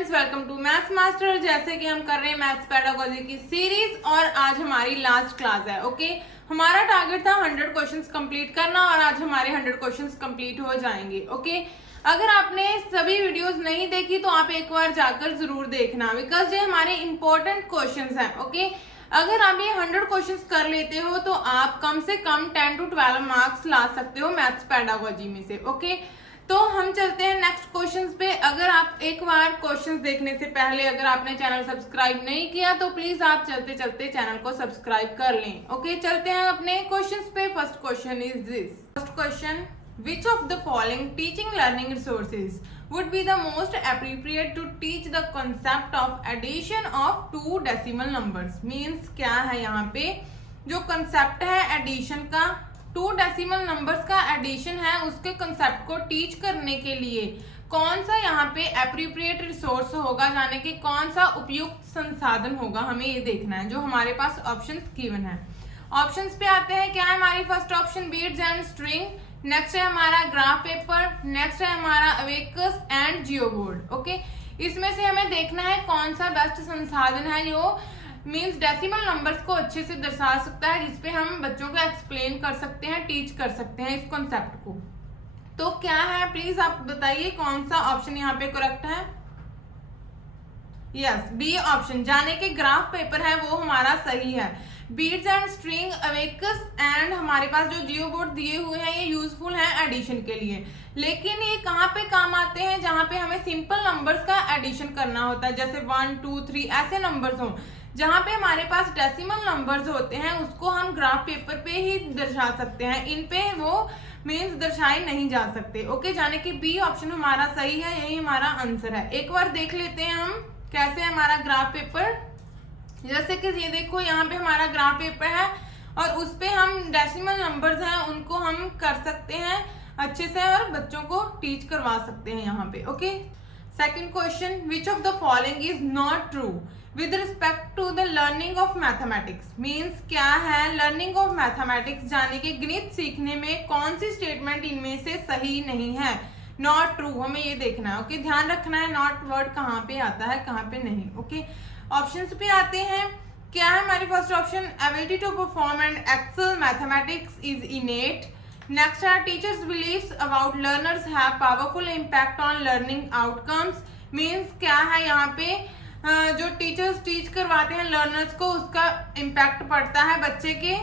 Friends, welcome to maths master. जैसे कि हम कर रहे हैं मैथ्स पेडागोजी की सीरीज और आज हमारी लास्ट क्लास है। ओके, हमारा टारगेट था 100 क्वेश्चंस कंप्लीट करना और आज हमारे 100 क्वेश्चंस कंप्लीट हो जाएंगे। ओके, अगर आपने सभी वीडियोस नहीं देखी तो आप एक बार जाकर जरूर देखना, बिकॉज ये हमारे इंपॉर्टेंट क्वेश्चंस हैं। ओके, अगर आप ये 100 क्वेश्चंस कर लेते हो तो आप कम से कम 10 to 12 मार्क्स ला सकते हो मैथ्स पेडागोजी में से। ओके, तो हम चलते हैं नेक्स्ट क्वेश्चंस पे। अगर आप एक बार क्वेश्चंस देखने से पहले अगर आपने चैनल सब्सक्राइब नहीं किया तो प्लीज आप चलते चलते चैनल को सब्सक्राइब कर लें। ओके, चलते हैं अपने क्वेश्चंस पे। First question is this. First question, which of the following teaching learning resources would be the most appropriate to teach the concept of addition of two decimal numbers? means क्या है यहाँ पे जो concept है addition का, to decimal numbers का addition है, उसके कंसेप्ट को टीच करने के लिए कौन सा यहाँ पे एप्रोप्रिएट रिसोर्स होगा, यानी कि कौन सा उपयुक्त संसाधन होगा, हमें ये देखना है। जो हमारे पास ऑप्शंस गिवन है, ऑप्शंस पे आते हैं। क्या है हमारी first option? Beads and string, next है हमारा ग्राफ पेपर, नेक्स्ट है हमारा abacus and Jio board. Okay, इसमें से हमें देखना है कौन सा बेस्ट संसाधन है जो मीन्स डेसिमल नंबर्स को अच्छे से दर्शा सकता है, जिसपे हम बच्चों को एक्सप्लेन कर सकते हैं, टीच कर सकते हैं इस कॉन्सेप्ट को। तो क्या है, प्लीज आप बताइए कौन सा ऑप्शन यहाँ पे करेक्ट है? यस, बी ऑप्शन, जाने के ग्राफ पेपर है वो हमारा सही है। Beads and string, abacus and हमारे पास जो जियो बोर्ड दिए हुए हैं ये यूजफुल है एडिशन के लिए, लेकिन ये कहाँ पे काम आते हैं? जहाँ पे हमें सिंपल नंबर्स का एडिशन करना होता है, जैसे 1 2 3 ऐसे नंबर्स हों। जहाँ पे हमारे पास डेसिमल नंबर्स होते हैं उसको हम ग्राफ पेपर पे ही दर्शा सकते हैं, इन पे वो मीन्स दर्शाए नहीं जा सकते। ओके, जाने कि बी ऑप्शन हमारा सही है, यही हमारा आंसर है। एक बार देख लेते हैं हम कैसे हमारा ग्राफ पेपर। जैसे कि ये देखो, यहाँ पे हमारा ग्राफ पेपर है और उस पे हम डेसिमल नंबर्स हैं उनको हम कर सकते हैं अच्छे से और बच्चों को टीच करवा सकते हैं यहाँ पे। Okay, second question, which of the following is not true with respect to the learning of mathematics? Means क्या है, लर्निंग ऑफ मैथमेटिक्स यानी कि गणित सीखने में कौन सी स्टेटमेंट इनमें से सही नहीं है? नॉट ट्रू, हमें ये देखना है। ओके, ध्यान रखना है नॉट वर्ड कहाँ पे आता है कहाँ पे नहीं। ओके, ऑप्शंस पे आते हैं। क्या है हमारी first option? Ability to perform and excel mathematics is innate. Next है teachers believes about learners have powerful impact on learning outcomes. Means क्या है यहाँ पे जो टीचर्स टीच करवाते हैं लर्नर्स को उसका इम्पैक्ट पड़ता है बच्चे के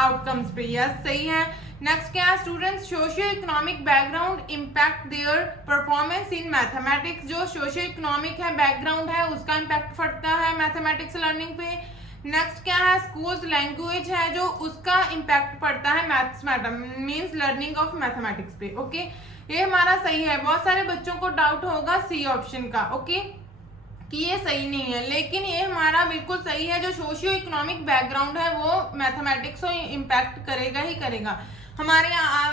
आउटकम्स पे। यस, सही है। नेक्स्ट क्या है? Students socio economic background impact their performance in mathematics. जो सोशियो इकोनॉमिक है बैकग्राउंड है उसका इम्पैक्ट पड़ता है मैथमेटिक्स लर्निंग पे। नेक्स्ट क्या है? स्कूल्स लैंग्वेज है जो उसका इम्पैक्ट पड़ता है maths means learning of mathematics पे। ओके, ये हमारा सही है। बहुत सारे बच्चों को डाउट होगा सी ऑप्शन का, ओके, कि ये सही नहीं है, लेकिन ये हमारा बिल्कुल सही है। जो सोशियो इकोनॉमिक बैकग्राउंड है वो मैथमेटिक्स को इम्पैक्ट करेगा ही करेगा। हमारे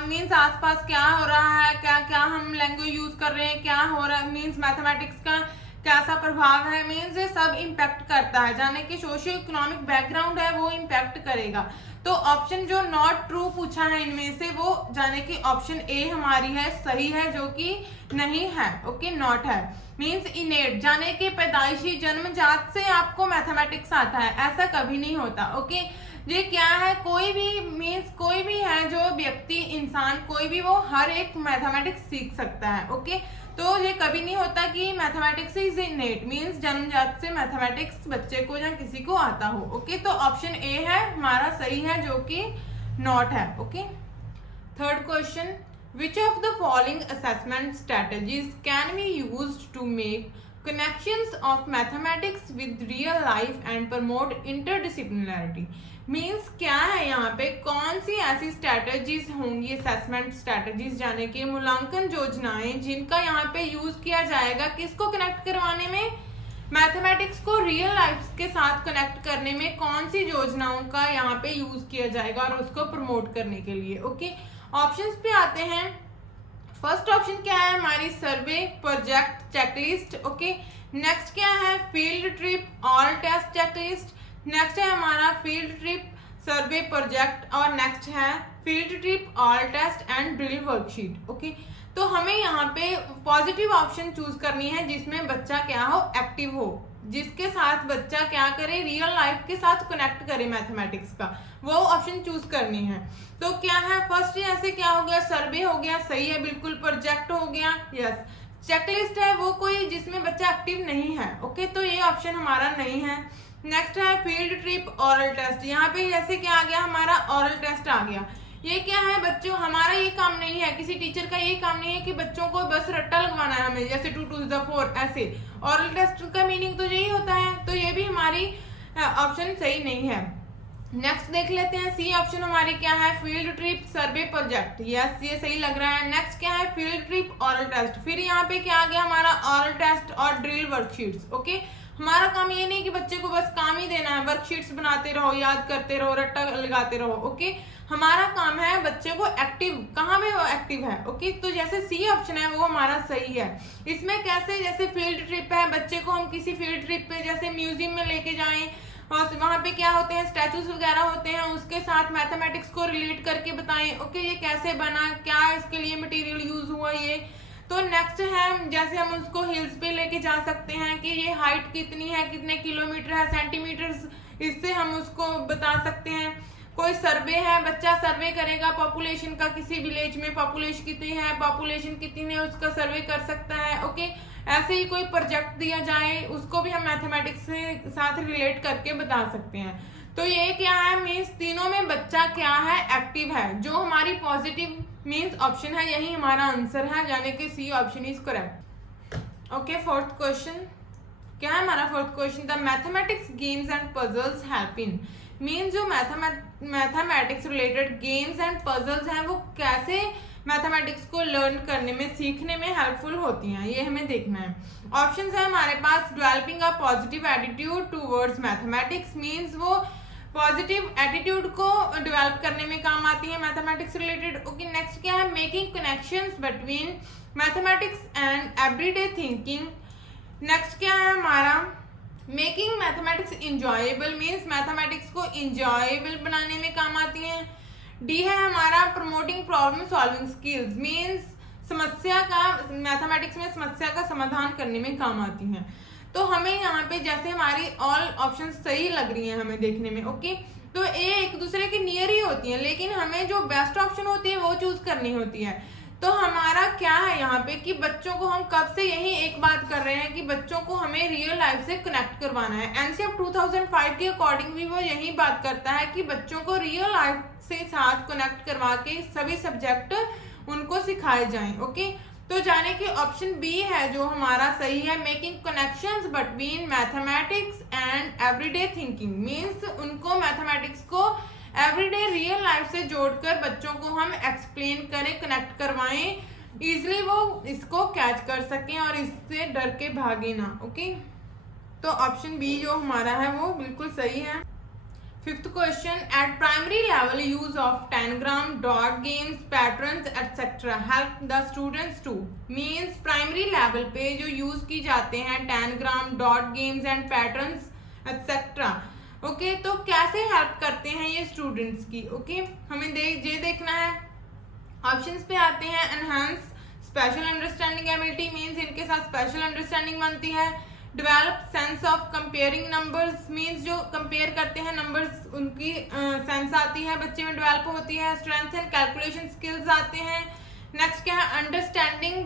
मीन्स आसपास क्या हो रहा है, क्या क्या हम लैंग्वेज यूज कर रहे हैं, क्या हो रहा है, मीन्स मैथमेटिक्स का कैसा प्रभाव है, मीन्स ये सब इम्पैक्ट करता है। जाने कि सोशियो इकोनॉमिक बैकग्राउंड है वो इम्पैक्ट करेगा। तो ऑप्शन जो नॉट ट्रू पूछा है इनमें से वो जाने कि ऑप्शन ए हमारी है सही है, जो कि नहीं है। ओके, नॉट है मीन्स इनेट, जाने कि पैदाइशी जन्मजात से आपको मैथमेटिक्स आता है, ऐसा कभी नहीं होता। ओके, ये क्या है? कोई भी मीन्स कोई भी है जो व्यक्ति इंसान कोई भी वो हर एक मैथमेटिक्स सीख सकता है। ओके, तो ये कभी नहीं होता कि मैथमेटिक्स इज इनेट मीन्स जन्मजात से मैथमेटिक्स बच्चे को या किसी को आता हो। ओके, तो ऑप्शन ए है हमारा सही है, जो कि नॉट है। Okay, third question, which of the following assessment strategies can be used to make connections of mathematics with real life and promote interdisciplinarity? Means क्या है यहाँ पे, कौन सी ऐसी स्ट्रैटेजीज होंगी, असेसमेंट स्ट्रैटेजीज यानी कि मूल्यांकन योजनाएं जिनका यहाँ पे यूज किया जाएगा किसको कनेक्ट करवाने में? मैथमेटिक्स को रियल लाइफ के साथ कनेक्ट करने में कौन सी योजनाओं का यहाँ पे यूज किया जाएगा और उसको प्रमोट करने के लिए। ओके, ऑप्शंस पे आते हैं। फर्स्ट ऑप्शन क्या है हमारी? Survey project checklist. Okay, next क्या है? Field trip all test checklist. Next है हमारा फील्ड ट्रिप सर्वे प्रोजेक्ट और नेक्स्ट है field trip all test and drill worksheet. Okay, तो हमें यहाँ पे पॉजिटिव ऑप्शन चूज करनी है जिसमें बच्चा क्या हो, एक्टिव हो, जिसके साथ बच्चा क्या करे, रियल लाइफ के साथ कनेक्ट करे मैथमेटिक्स का, वो ऑप्शन चूज करनी है। तो क्या है, फर्स्ट ऐसे क्या हो गया, सर्वे हो गया, सही है बिल्कुल, प्रोजेक्ट हो गया, यस। चेकलिस्ट है वो कोई जिसमें बच्चा एक्टिव नहीं है, ओके, तो ये ऑप्शन हमारा नहीं है। नेक्स्ट है फील्ड ट्रिप, ऑरल टेस्ट, यहाँ पे जैसे क्या आ गया, हमारा ऑरल टेस्ट आ गया। ये क्या है बच्चों, हमारा ये काम नहीं है, किसी टीचर का ये काम नहीं है कि बच्चों को बस रट्टा लगवाना है हमें, जैसे 2 2 4 ऐसे। ऑरल टेस्ट का मीनिंग तो यही होता है, तो ये भी हमारी ऑप्शन सही नहीं है। नेक्स्ट देख लेते हैं, सी ऑप्शन हमारी क्या है, field trip, survey, project, yes ये सही लग रहा है। नेक्स्ट क्या है, फील्ड ट्रिप, ऑरल टेस्ट, फिर यहाँ पे क्या आ गया हमारा, ऑरल टेस्ट और ड्रिल वर्कशीट्स, ओके। हमारा काम ये नहीं कि बच्चे को बस काम ही देना है, वर्कशीट्स बनाते रहो, याद करते रहो, रट्टा लगाते रहो, ओके। हमारा काम है बच्चे को एक्टिव, कहाँ में वो एक्टिव है, ओके। तो जैसे सी ऑप्शन है वो हमारा सही है। इसमें कैसे, जैसे फील्ड ट्रिप है, बच्चे को हम किसी फील्ड ट्रिप पे जैसे म्यूजियम में लेके जाएं और वहाँ पे क्या होते हैं, स्टैचूज वगैरह होते हैं, उसके साथ मैथमेटिक्स को रिलेट करके बताएं, ओके, ये कैसे बना, क्या इसके लिए मटेरियल यूज हुआ ये। तो नेक्स्ट है, जैसे हम उसको हिल्स पे लेके जा सकते हैं कि ये हाइट कितनी है, कितने किलोमीटर है, सेंटीमीटर्स, इससे हम उसको बता सकते हैं। कोई सर्वे है, बच्चा सर्वे करेगा पॉपुलेशन का, किसी विलेज में पॉपुलेशन कितनी है, पॉपुलेशन कितनी है, उसका सर्वे कर सकता है, ओके। ऐसे ही कोई प्रोजेक्ट दिया जाए, उसको भी हम मैथमेटिक्स के साथ रिलेट करके बता सकते हैं। तो ये क्या है, मीन्स तीनों में बच्चा क्या है, एक्टिव है, जो हमारी पॉजिटिव मीन्स ऑप्शन है, यही हमारा आंसर है, यानी कि C option is correct, okay. Fourth question क्या है हमारा, fourth question, the mathematics games and puzzles help in, means जो mathematics related games and puzzles हैं वो कैसे मैथमेटिक्स को लर्न करने में, सीखने में हेल्पफुल होती हैं, ये हमें देखना है। ऑप्शंस है हमारे पास, developing a positive attitude towards mathematics, means वो पॉजिटिव एटीट्यूड को डेवलप करने में काम आती है मैथमेटिक्स रिलेटेड, ओके। नेक्स्ट क्या है, making connections between mathematics and everyday thinking. Next क्या है हमारा, making mathematics enjoyable, means mathematics को इंजॉयबल बनाने में काम आती है। डी है हमारा, promoting problem solving skills, means समस्या का, मैथमेटिक्स में समस्या का समाधान करने में काम आती हैं। तो हमें यहाँ पे जैसे हमारी ऑल ऑप्शन सही लग रही हैं हमें देखने में, ओके। तो ये एक दूसरे के नियर ही होती हैं, लेकिन हमें जो बेस्ट ऑप्शन होती है वो चूज करनी होती है। तो हमारा क्या है यहाँ पे कि बच्चों को हम कब से यही एक बात कर रहे हैं कि बच्चों को हमें रियल लाइफ से कनेक्ट करवाना है। एनसीएफ 2005 के अकॉर्डिंग भी वो यही बात करता है कि बच्चों को रियल लाइफ से साथ कनेक्ट करवा के सभी सब्जेक्ट उनको सिखाए जाएं, ओके। तो जाने कि ऑप्शन बी है जो हमारा सही है, making connections between mathematics and everyday thinking, means उनको मैथमेटिक्स को एवरीडे रियल लाइफ से जोड़कर बच्चों को हम एक्सप्लेन करें, कनेक्ट करवाएं, इजिली वो इसको कैच कर सकें और इससे डर के भागे ना, ओके। तो ऑप्शन बी जो हमारा है वो बिल्कुल सही है। Fifth question, at primary level use of tangram, dot games, patterns etcetera help the students to, means primary level पे जो यूज की जाते हैं tangram, dot games and patterns etcetera, okay, तो कैसे हेल्प करते हैं ये स्टूडेंट्स की, ओके। हमें ये देखना है। ऑप्शंस पे आते हैं, enhance special understanding ability, means इनके साथ स्पेशल अंडरस्टैंडिंग बनती है। Develop sense of comparing numbers, means जो कंपेयर करते हैं नंबर्स उनकी सेंस आती है, बच्चे में डेवलप होती है। स्ट्रेंथन कैलकुलेशन स्किल्स आते हैं। नेक्स्ट क्या है, अंडरस्टैंडिंग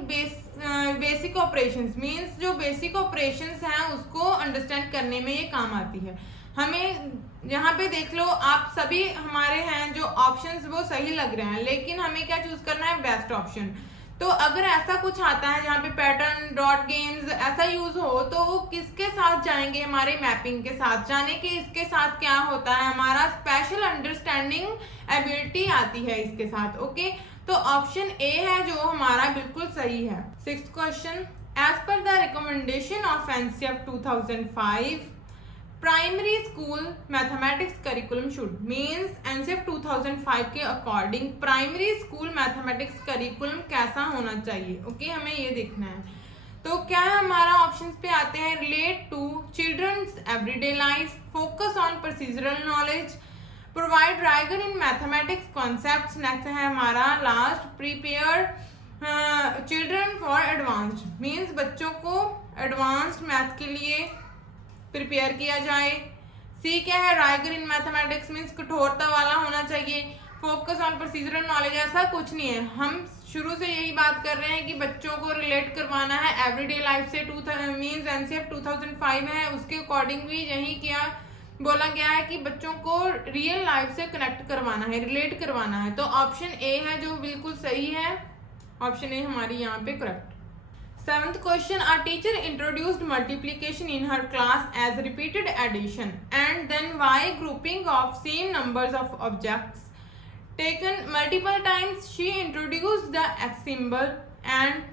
बेसिक ऑपरेशंस, मीन्स जो बेसिक ऑपरेशंस हैं उसको अंडरस्टैंड करने में ये काम आती है। हमें यहाँ पे देख लो आप सभी हमारे हैं जो ऑप्शंस वो सही लग रहे हैं, लेकिन हमें क्या चूज करना है, बेस्ट ऑप्शन। तो अगर ऐसा कुछ आता है जहाँ पे पैटर्न, डॉट गेम्स ऐसा यूज हो तो वो किसके साथ जाएंगे, हमारे मैपिंग के साथ, जाने के इसके साथ क्या होता है, हमारा स्पेशल अंडरस्टैंडिंग एबिलिटी आती है इसके साथ, ओके। तो ऑप्शन ए है जो हमारा बिल्कुल सही है। Sixth question, as per the recommendation of NCF 2005 primary school mathematics curriculum should, means NCF 2005 के according primary school mathematics curriculum कैसा होना चाहिए, ओके, हमें ये देखना है। तो क्या है हमारा ऑप्शंस पे आते हैं, relate to children's everyday life, focus on procedural knowledge, provide rigour in mathematics concepts, next है हमारा last, prepare children for advanced means बच्चों को एडवांस्ड मैथ के लिए प्रिपेयर किया जाए। सी क्या है, राइगर इन मैथमेटिक्स मीन्स कठोरता वाला होना चाहिए। फोकस ऑन प्रोसीजरल नॉलेज, ऐसा कुछ नहीं है, हम शुरू से यही बात कर रहे हैं कि बच्चों को रिलेट करवाना है एवरीडे लाइफ से। मीन्स एनसीएफ 2005 है, उसके अकॉर्डिंग भी यही क्या बोला गया है कि बच्चों को रियल लाइफ से कनेक्ट करवाना है, रिलेट करवाना है। तो ऑप्शन ए है जो बिल्कुल सही है, ऑप्शन ए हमारी यहाँ पे correct. 7th question, a teacher introduced multiplication in her class as repeated addition and then why grouping of same numbers of objects taken multiple times. She introduced the X symbol and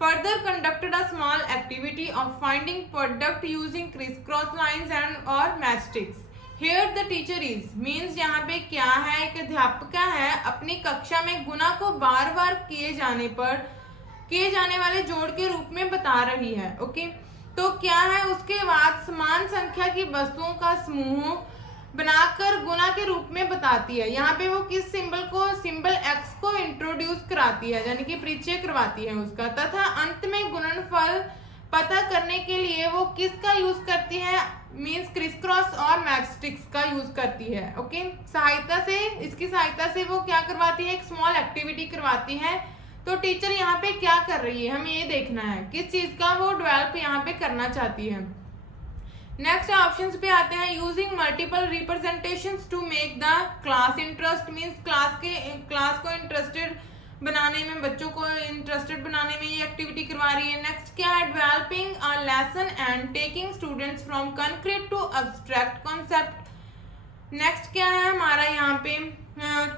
further conducted a small activity of finding product using crisscross lines and or matchsticks. Here the teacher is means यहाँ पे क्या है, एक अध्यापिका है अपनी कक्षा में गुना को बार बार किए जाने वाले जोड़ के रूप में बता रही है। ओके, तो क्या है, उसके बाद समान संख्या की वस्तुओं का समूह बनाकर गुना के रूप में बताती है। यहाँ पे वो किस सिंबल x को इंट्रोड्यूस कराती है, यानी कि परिचय करवाती है उसका, तथा अंत में गुणनफल पता करने के लिए वो किसका यूज करती है, मीन्स क्रिस क्रॉस और मैचस्टिक्स का यूज करती है। ओके, इसकी सहायता से वो क्या करवाती है, एक स्मॉल एक्टिविटी करवाती है। तो टीचर यहाँ पे क्या कर रही है, हमें ये देखना है किस चीज का वो डेवलप यहाँ पे करना चाहती है। नेक्स्ट ऑप्शंस पे आते हैं, using multiple representations to make the class interest means class को इंटरेस्टेड बनाने में, बच्चों को इंटरेस्टेड बनाने में ये एक्टिविटी करवा रही है। नेक्स्ट क्या है, developing a lesson and taking students from concrete to abstract concept. Next क्या है हमारा यहाँ पे,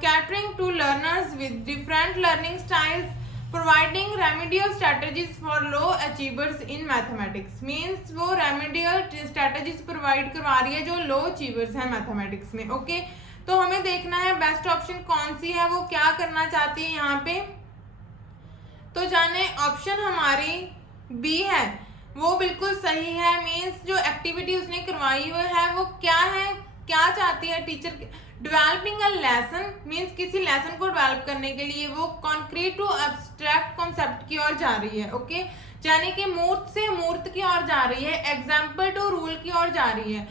catering to learners with different learning styles, providing remedial strategies for low achievers in mathematics means वो remedial strategies provide करवा रही है जो low achievers हैं mathematics में। ओके, तो हमें देखना है बेस्ट ऑप्शन कौन सी है, वो क्या करना चाहती है यहाँ पे। तो जाने ऑप्शन हमारी बी है, वो बिल्कुल सही है। मीन्स जो एक्टिविटी उसने करवाई हुई है वो क्या चाहती है teacher, developing a lesson means किसी लेसन को डेवलप करने के लिए वो कॉन्क्रीट टू एब्स्ट्रैक्ट कॉन्सेप्ट की ओर जा रही है। ओके, यानी कि मूर्त से मूर्त की ओर जा रही है, एग्जाम्पल टू रूल की ओर जा रही है।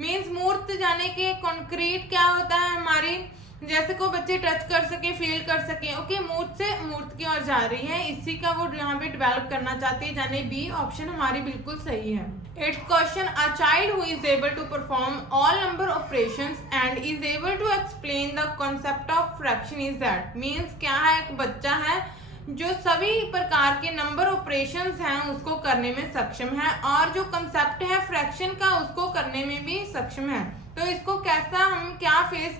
मीन्स मूर्त जाने के कॉन्क्रीट क्या होता है हमारी, जैसे को बच्चे टच कर सके, फील कर सके। ओके, मूर्त से मूर्त की ओर जा रही है, इसी का वो यहाँ पे डेवलप करना चाहती है, यानी बी ऑप्शन हमारी बिल्कुल सही है। 8th question, a child who is able to perform all number operations and is able to explain the concept of fraction is that means क्या है, एक बच्चा है जो सभी प्रकार के नंबर ऑपरेशंस हैं उसको करने में सक्षम है और जो कंसेप्ट है फ्रैक्शन का उसको करने में भी सक्षम है। तो इसको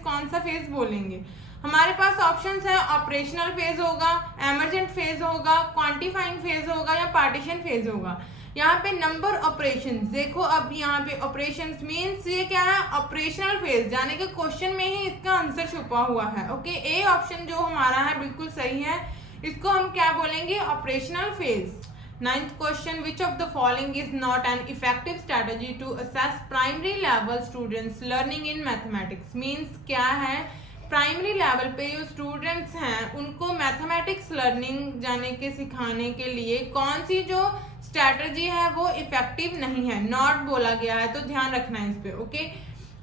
कौन सा फेज बोलेंगे, हमारे पास ऑप्शंस है, ऑपरेशनल फेज होगा, एमरजेंट फेज होगा, क्वांटिफाइंग फेज होगा या पार्टीशन फेज होगा। यहाँ पे नंबर ऑपरेशन देखो, अब यहाँ पे ऑपरेशन मीन्स ये क्या है, ऑपरेशनल फेज, यानी कि क्वेश्चन में ही इसका आंसर छुपा हुआ है। ओके, ए ऑप्शन जो हमारा है बिल्कुल सही है, इसको हम क्या बोलेंगे, operational phase. 9th question, which of the following is not an effective strategy to assess primary level students learning in mathematics means क्या है, प्राइमरी लेवल पे जो स्टूडेंट्स हैं उनको मैथमेटिक्स लर्निंग जाने के सिखाने के लिए कौन सी जो स्ट्रैटेजी है वो इफेक्टिव नहीं है, नॉट बोला गया है, तो ध्यान रखना है इस पे। ओके,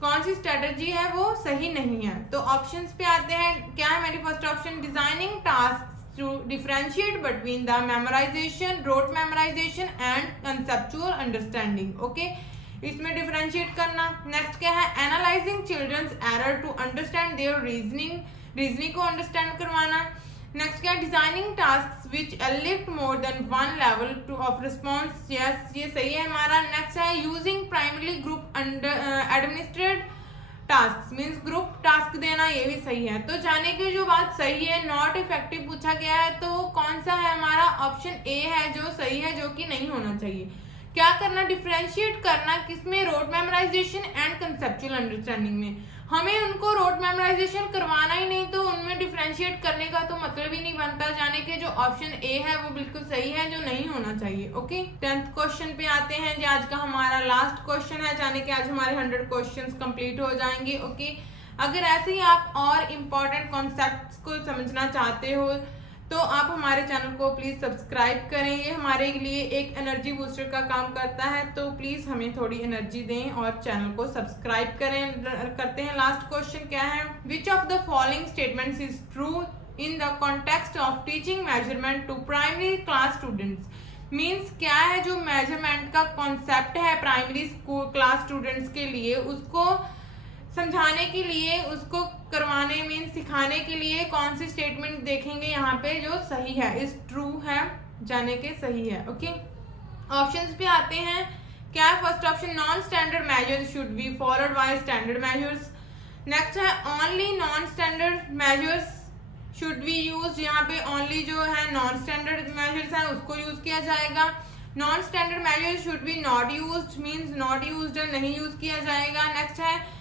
कौन सी स्ट्रैटेजी है वो सही नहीं है। तो ऑप्शंस पे आते हैं, क्या है मेरी first option, designing task to differentiate between the memorization, rote memorization and conceptual understanding. Okay, इसमें differentiate करना। next क्या है, analyzing children's error to understand their reasoning को understand करवाना। next क्या है, designing tasks which elect more than one level of response। yes, ये सही है हमारा। next है, using primarily group administered task means group task देना, ये भी सही है। तो जाने की जो बात सही है, नॉट इफेक्टिव पूछा गया है, तो कौन सा है हमारा, ऑप्शन ए है जो सही है, जो कि नहीं होना चाहिए। क्या करना, डिफरेंशिएट करना किसमें, road memorisation and conceptual understanding में। हमें उनको रोड मेमोराइजेशन करवाना ही नहीं, तो उनमें डिफरेंशिएट करने का तो मतलब ही नहीं बनता। जाने के जो ऑप्शन ए है वो बिल्कुल सही है, जो नहीं होना चाहिए। ओके, 10th क्वेश्चन पे आते हैं, जो आज का हमारा लास्ट क्वेश्चन है। जाने के आज हमारे 100 क्वेश्चंस कंप्लीट हो जाएंगे। ओके, अगर ऐसे ही आप और इम्पोर्टेंट कॉन्सेप्ट्स को समझना चाहते हो तो आप हमारे चैनल को प्लीज़ सब्सक्राइब करें, ये हमारे लिए एक एनर्जी बूस्टर का काम करता है, तो प्लीज़ हमें थोड़ी एनर्जी दें और चैनल को सब्सक्राइब करें। करते हैं लास्ट क्वेश्चन क्या है, which of the following statements is true in the context of teaching measurement to primary class students. Means क्या है, जो मेजरमेंट का कॉन्सेप्ट है प्राइमरी स्कूल क्लास स्टूडेंट्स के लिए, उसको समझाने के लिए, उसको करवाने मीन्स सिखाने के लिए कौन सी स्टेटमेंट देखेंगे यहाँ पे जो सही है, इस ट्रू है जाने के सही है। ओके, ऑप्शंस पे आते हैं। क्या है first option, non standard measures should be followed by standard measures. Next है only non standard measures should be use, यहाँ पे ओनली जो है नॉन स्टैंडर्ड मेजर्स है उसको यूज किया जाएगा। Non standard measures should be not used, means not used नहीं यूज किया जाएगा। नेक्स्ट है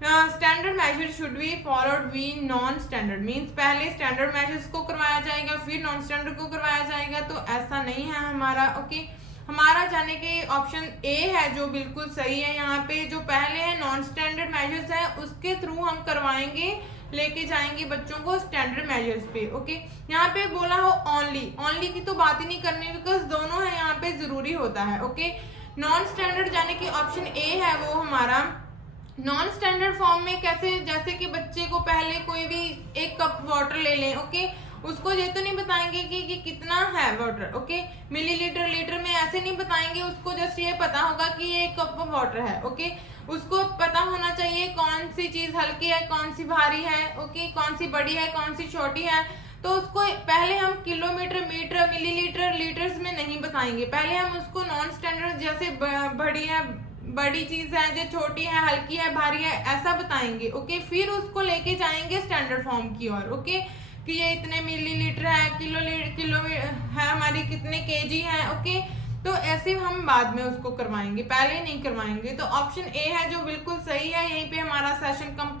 standard measures should be followed be non standard, means पहले स्टैंडर्ड मेजर्स को करवाया जाएगा फिर नॉन स्टैंडर्ड को करवाया जाएगा, तो ऐसा नहीं है हमारा। ओके, हमारा जाने के ऑप्शन ए है जो बिल्कुल सही है। यहाँ पे जो पहले है नॉन स्टैंडर्ड मेजर्स है उसके थ्रू हम करवाएंगे, लेके जाएंगे बच्चों को स्टैंडर्ड मेजर्स पे। ओके, यहाँ पे बोला हो ओनली, ओनली की तो बात ही नहीं करनी बिकॉज दोनों है यहाँ पे जरूरी होता है। ओके, नॉन स्टैंडर्ड जाने की ऑप्शन ए है वो हमारा। नॉन स्टैंडर्ड फॉर्म में कैसे, जैसे कि बच्चे को पहले कोई भी एक कप वाटर ले लें, ओके, उसको ये तो नहीं बताएंगे कि कितना है वाटर, ओके, मिलीलीटर लीटर में ऐसे नहीं बताएंगे उसको, जस्ट ये पता होगा कि ये एक कप वाटर है। ओके, उसको पता होना चाहिए कौन सी चीज हल्की है कौन सी भारी है, ओके, कौन सी बड़ी है कौन सी छोटी है, तो उसको पहले हम किलोमीटर मीटर मिलीलीटर लीटर्स में नहीं बताएंगे, पहले हम उसको नॉन स्टैंडर्ड जैसे बड़ी है बड़ी चीज है, जो छोटी है हल्की है भारी है ऐसा बताएंगे। ओके, फिर उसको लेके जाएंगे स्टैंडर्ड फॉर्म की ओर। ओके, कि ये इतने मिलीलीटर है, किलो है हमारी कितने केजी है। ओके, तो ऐसे हम बाद में उसको करवाएंगे, पहले नहीं करवाएंगे। तो ऑप्शन ए है जो बिल्कुल सही